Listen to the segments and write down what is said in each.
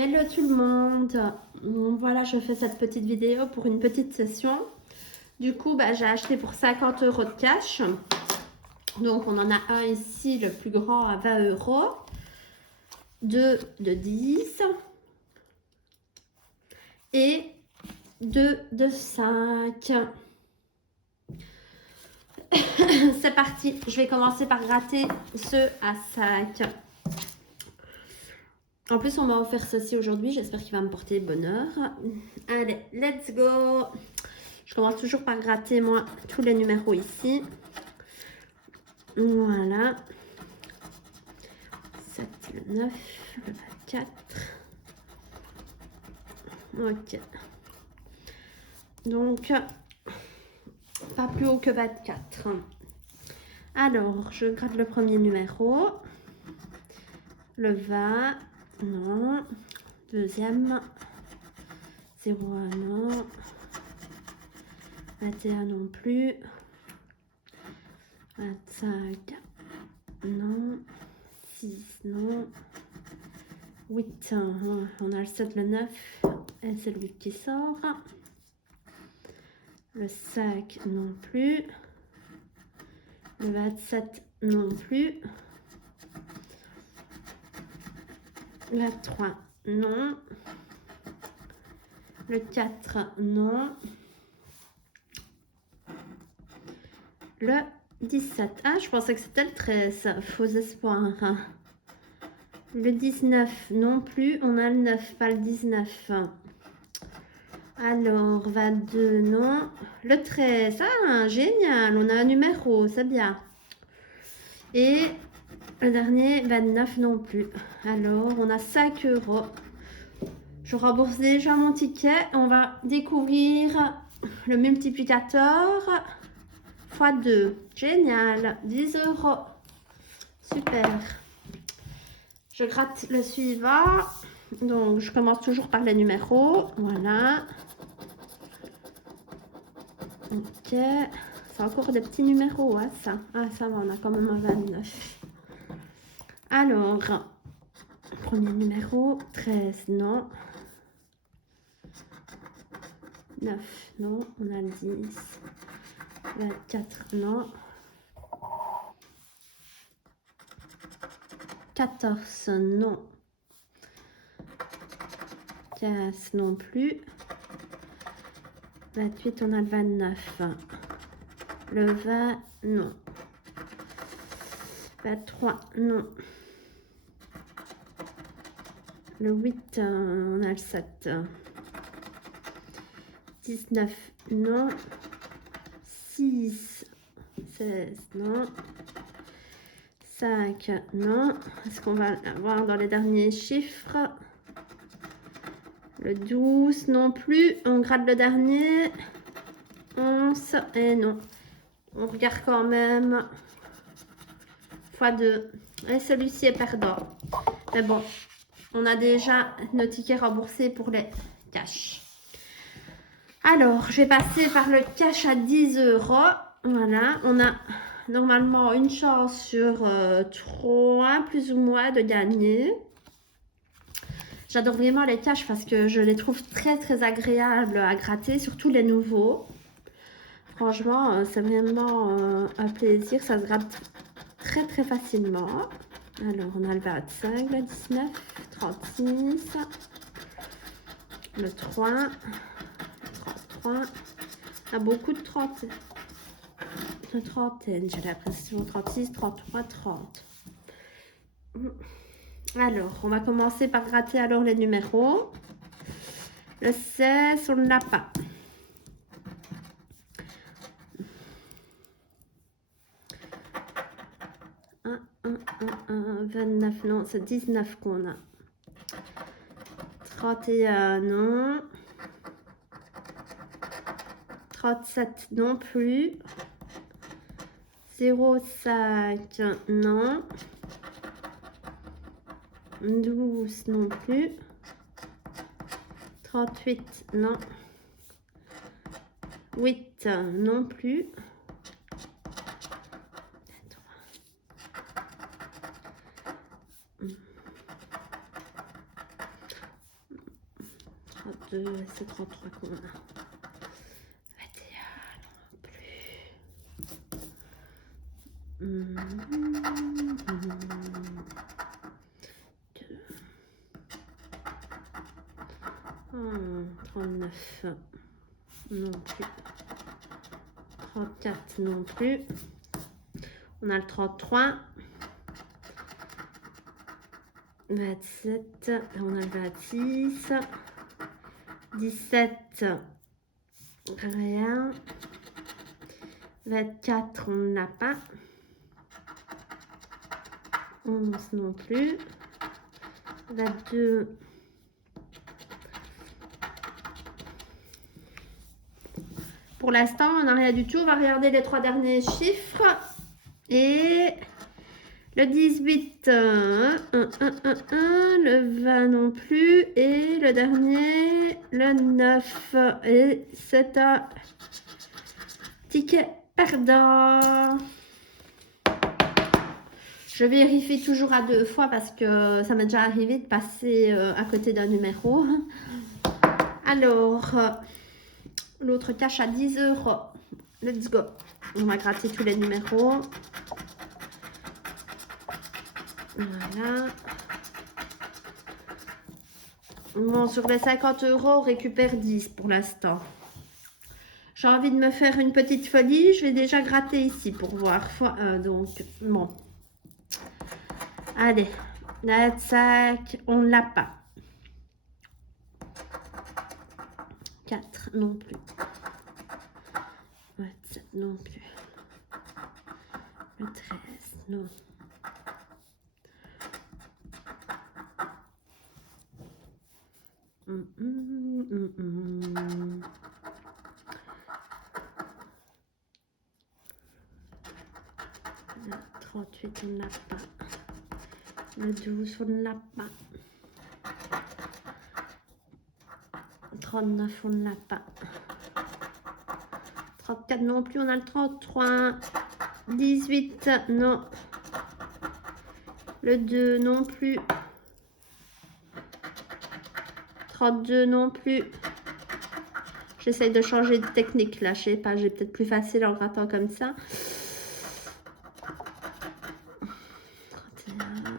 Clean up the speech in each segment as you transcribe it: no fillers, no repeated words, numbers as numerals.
Hello tout le monde. Voilà, je fais cette petite vidéo pour une petite session. Du coup, j'ai acheté pour 50 € de cash. Donc, on en a un ici, le plus grand à 20 €. Deux de 10. Et deux de 5. C'est parti. Je vais commencer par gratter ceux à 5. En plus, on m'a offert ceci aujourd'hui. J'espère qu'il va me porter bonheur. Allez, let's go. Je commence toujours par gratter, moi, tous les numéros ici. Voilà. 7, le 9, le 24. Ok. Donc, pas plus haut que 24. Alors, je gratte le premier numéro. Le 20. Non. Deuxième. 01, non. 21 non plus. 25. Non. 6, non. 8, on a le 7, le 9, et c'est le 8 qui sort. Le 5 non plus. Le 27 non plus. Le 3 non. Le 4 non. Le 17. Ah, je pensais que c'était le 13. Faux espoir. Le 19 non plus. On a le 9, pas le 19. Alors, 22 non. Le 13. Ah, génial. On a un numéro. C'est bien. Et le dernier, 29 non plus. Alors, on a 5 €. Je rembourse déjà mon ticket. On va découvrir le multiplicateur x 2. Génial. 10 €. Super. Je gratte le suivant. Donc, je commence toujours par les numéros. Voilà. Ok. C'est encore des petits numéros, hein, ça. Ah, ça va, on a quand même un 29. Alors, premier numéro, 13, non. 9, non. On a le 10. 24, non. 14, non. 15, non plus. 28, on a le 29. Le 20, non. 23, non. Le 8, on a le 7. 19, non. 6, 16, non. 5, non. Est-ce qu'on va avoir dans les derniers chiffres? Le 12, non plus. On gratte le dernier. 11, et non. On regarde quand même. x2. Et celui-ci est perdant. Mais bon, on a déjà nos tickets remboursés pour les cash. Alors, je vais passer par le cash à 10 €. Voilà, on a normalement une chance sur 3, plus ou moins, de gagner. J'adore vraiment les cash parce que je les trouve très très agréables à gratter, surtout les nouveaux. Franchement, c'est vraiment un plaisir. Ça se gratte très très facilement. Alors, on a le 25, le 19, 36, le 3, 33. Ah, beaucoup de 30. De trentaine, j'ai l'impression. 36, 33, 30. Alors, on va commencer par gratter alors les numéros. Le 16, on ne l'a pas. Un, 29, non, c'est 19 qu'on a. 31, non. 37, non plus. 05, non. 12, non plus. 38, non. 8, non plus. 32, c'est 33 qu'on a. 21 non plus. 39 non plus. 34 non plus. On a le 33. 27, on a le 26, 17, rien, 24, on ne l'a pas, 11 non plus, 22, pour l'instant, on n'a rien du tout. On va regarder les 3 derniers chiffres et... Le 18, le 20 non plus. Et le dernier, le 9. Et c'est un ticket perdant. Je vérifie toujours à 2 fois parce que ça m'est déjà arrivé de passer à côté d'un numéro. Alors, l'autre cache à 10 €. Let's go. On va gratter tous les numéros. Voilà. Bon, sur les 50 €, on récupère 10 pour l'instant. J'ai envie de me faire une petite folie. Je vais déjà gratter ici pour voir. Fois 1, donc, bon. Allez, la 5, on ne l'a pas. 4 non plus. 27 non plus. Le 13, non. Le 38, on ne l'a pas. Le 12, on ne l'a pas. 39, on ne l'a pas. 34 non plus, on a le 33. 18, non. Le 2 non plus. 32 non plus. J'essaye de changer de technique là, je sais pas, j'ai peut-être plus facile en grattant comme ça. 31.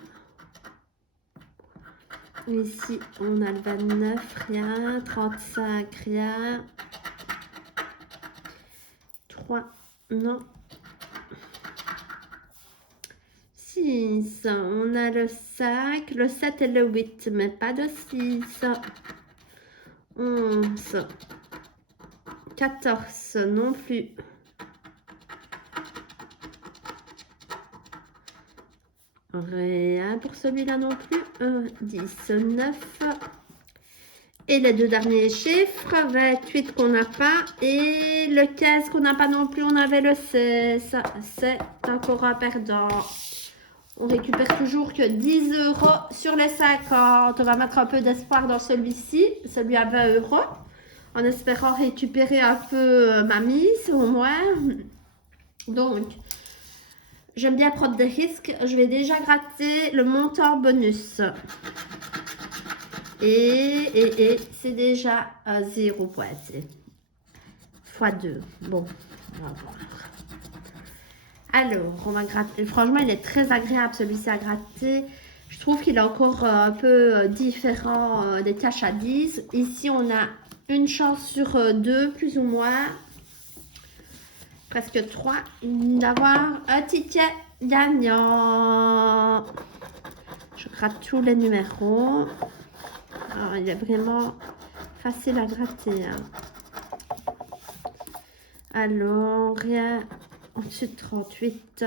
Ici, on a le 29, rien. 35, rien. 3, non. 6, on a le 5, le 7 et le 8, mais pas de 6. 11, 14 non plus. Rien pour celui-là non plus. 10, 9. Et les 2 derniers chiffres, 28 qu'on n'a pas. Et le 15 qu'on n'a pas non plus, on avait le 16. C'est encore un perdant. On récupère toujours que 10 € sur les 50. On va mettre un peu d'espoir dans celui-ci, celui à 20 €, en espérant récupérer un peu ma mise au moins. Donc, j'aime bien prendre des risques. Je vais déjà gratter le montant bonus. Et c'est déjà à 0 pointé. Fois 2. Bon, on va voir. Alors, on va gratter. Franchement, il est très agréable celui-ci à gratter. Je trouve qu'il est encore un peu différent des caches à 10. Ici, on a une chance sur 2, plus ou moins. Presque 3, d'avoir un ticket gagnant. Je gratte tous les numéros. Alors, il est vraiment facile à gratter. Hein. Alors, rien au-dessus de 38.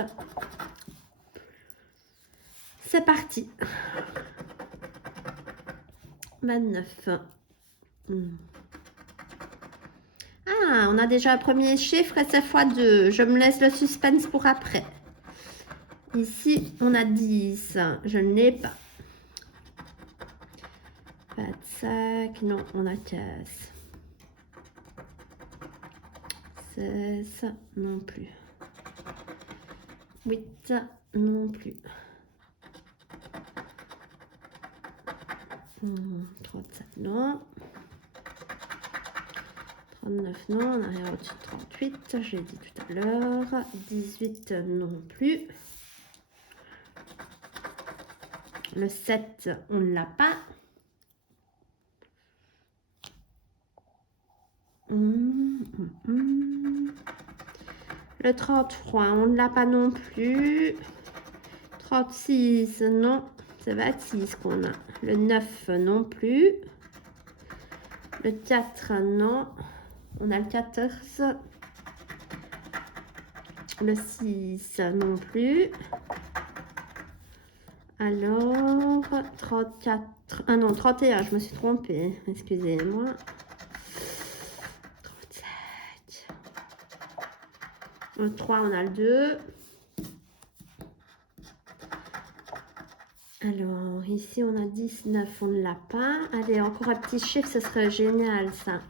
C'est parti. 29. Ah, on a déjà un premier chiffre et c'est x2. Je me laisse le suspense pour après. Ici, on a 10. Je ne l'ai pas. 25. Non, on a 15. 16. Non plus. 8. Non plus. 37. Non. 39 non, on arrive au-dessus de 38, j'ai dit tout à l'heure. 18 non plus. Le 7, on ne l'a pas. Le 33, on ne l'a pas non plus. 36, non. C'est 26 qu'on a. Le 9, non plus. Le 4, non. On a le 14. Le 6, non plus. Alors, 34. Ah non, 31, je me suis trompée. Excusez-moi. 37. Le 3, on a le 2. Alors, ici, on a 19, on ne l'a pas. Allez, encore un petit chiffre, ce serait génial, ça.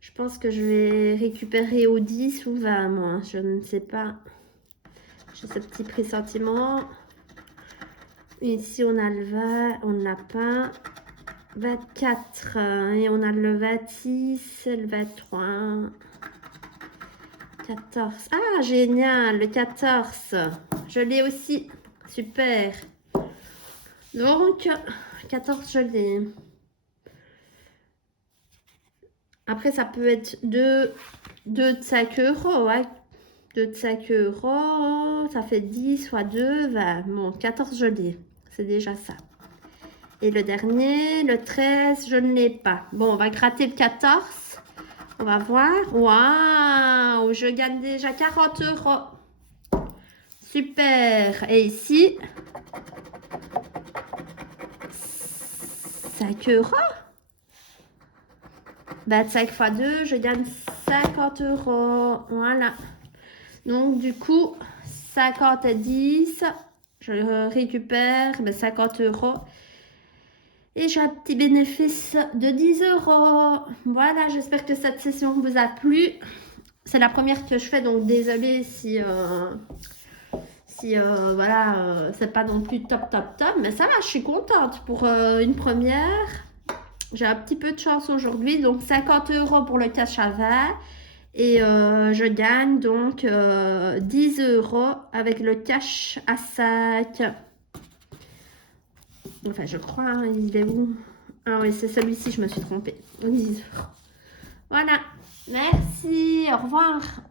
Je pense que je vais récupérer au 10 ou 20, moi. Je ne sais pas. J'ai ce petit pressentiment. Ici, on a le 20, on ne l'a pas. 24, et on a le 26, le 23. 14. Ah, génial, le 14. Je l'ai aussi. Super. Donc, 14, je l'ai. Après, ça peut être 2 de 5 euros. Ouais. 2 de 5 euros. Ça fait 10 fois 2, 20. Bon, 14, je l'ai. C'est déjà ça. Et le dernier, le 13, je ne l'ai pas. Bon, on va gratter le 14. On va voir. Waouh, je gagne déjà 40 euros. Super. Et ici, 5 euros. 25 fois 2, je gagne 50 euros. Voilà. Donc, du coup, 50 et 10, je récupère 50 euros. Et j'ai un petit bénéfice de 10 euros. Voilà, j'espère que cette session vous a plu. C'est la première que je fais, donc désolée si voilà, c'est pas non plus top. Mais ça va, je suis contente pour une première. J'ai un petit peu de chance aujourd'hui, donc 50 euros pour le cash à 20. Et je gagne donc 10 euros avec le cash à 5. Enfin, je crois, hein, il est où? Ah oui, c'est celui-ci, je me suis trompée. 10 euros. Voilà. Merci, au revoir.